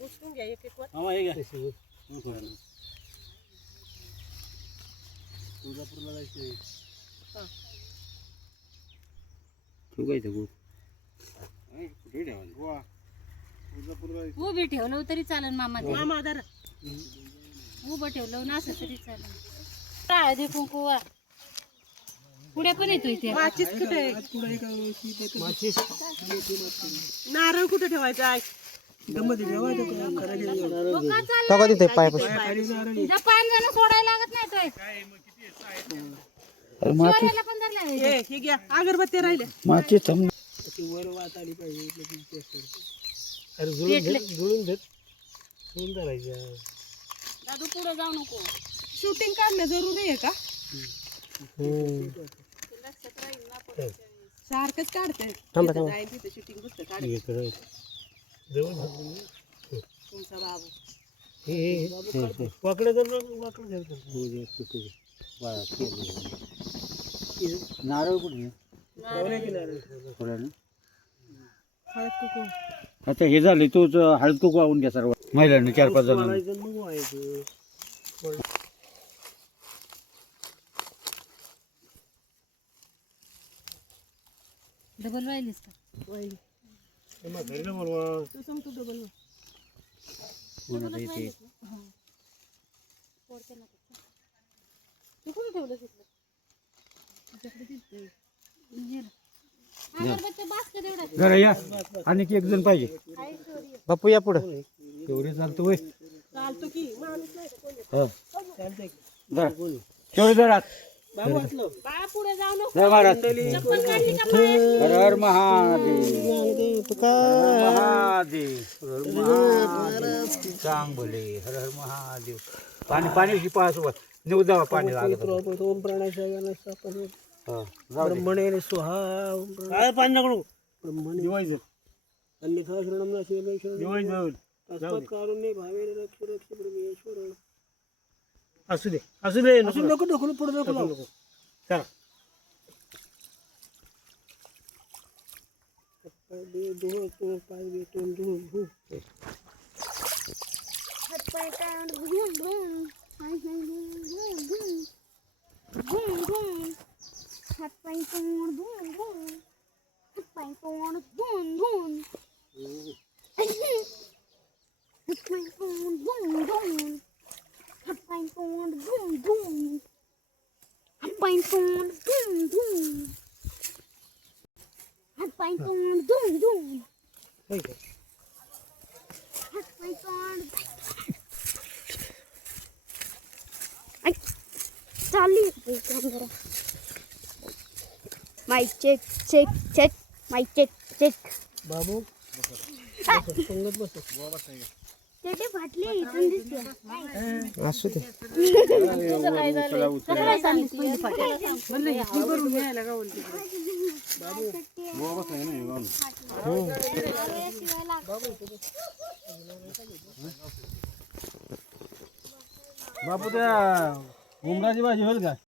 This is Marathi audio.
उचलून घ्या एक एक वर. हे घ्या तुळजापूरला जायचंय. तू काय गुड कुठे ठेवायचं गोवा तुळजापूरला उभी ठेवलं तरी चालेल मामा ते. मामा धरा. उभं ठेवलं ना असं तरी चालेल. हळदी कुंकू वा. पुढे पण येतो इथे. माचीस कुठे नारळ कुठे ठेवायचा आहे? तो कधी ते पाय पुस त्या पान जण सोडायला लागत नाही तो. शिवाऱ्याला पण धरला आहे. हे घ्या अगरबत्ती राहिले. माची थंब वर वात आली पाहिजे पेटले. जुळून धरायचं. दादू पुढे जाऊ नको. शूटिंग काढणं जरुरी आहे का? सारखंच काढते तिथे शूटिंग पुस्तक काढ. तुमचा बाबू वाकडे नारळ कुठे हळद कुकू. आता हे झाले तोच हळद कुकू वाहून घ्या सर्व महिलांना 4-5 जणांना. डबल राहिलीस का? तू सांग तू डबल. तू कुठे ठेवलं तिथलं? अगरबत्त्या बास कर एवढं. जरा या आणि एक जण पाहिजे. बापू या पुढं एवढे चालतो वय. चालतो की माणूस नाही का कोणी? जरा तेवढे जरा बाबू वाचलो. बा पुढे जाऊ नको. जय महाराज. चप्पल काढली का पायात? हर हर महादेव. महादेव चांग भले. हर हर महादेव. पाणी पाणी पाहासोबत नेऊ जावा पाणी लागत. ओम प्राणाच्या स्थापन जाऊ ब्रह्मणे स्वाहा. काय पाणी नको ब्रह्मणे दिवायचं अन्यथा शरणम ना शिवेश्वर दिवायचं तस्मात् कारुण्ये भावेन रक्ष रक्ष परमेश्वर. असू दे नको ढकलू पुढे नको चला. Mic check. Mic check. बाबू संगत बस ते फाटले इथून दिसते. असू दे. तुझं काय झालं? कसं काय सांगितलं पहिली फाटी? म्हणलं इतकी करून न्यायला गावल तिकडे. बापू त्या उमराची भाजी होईल का?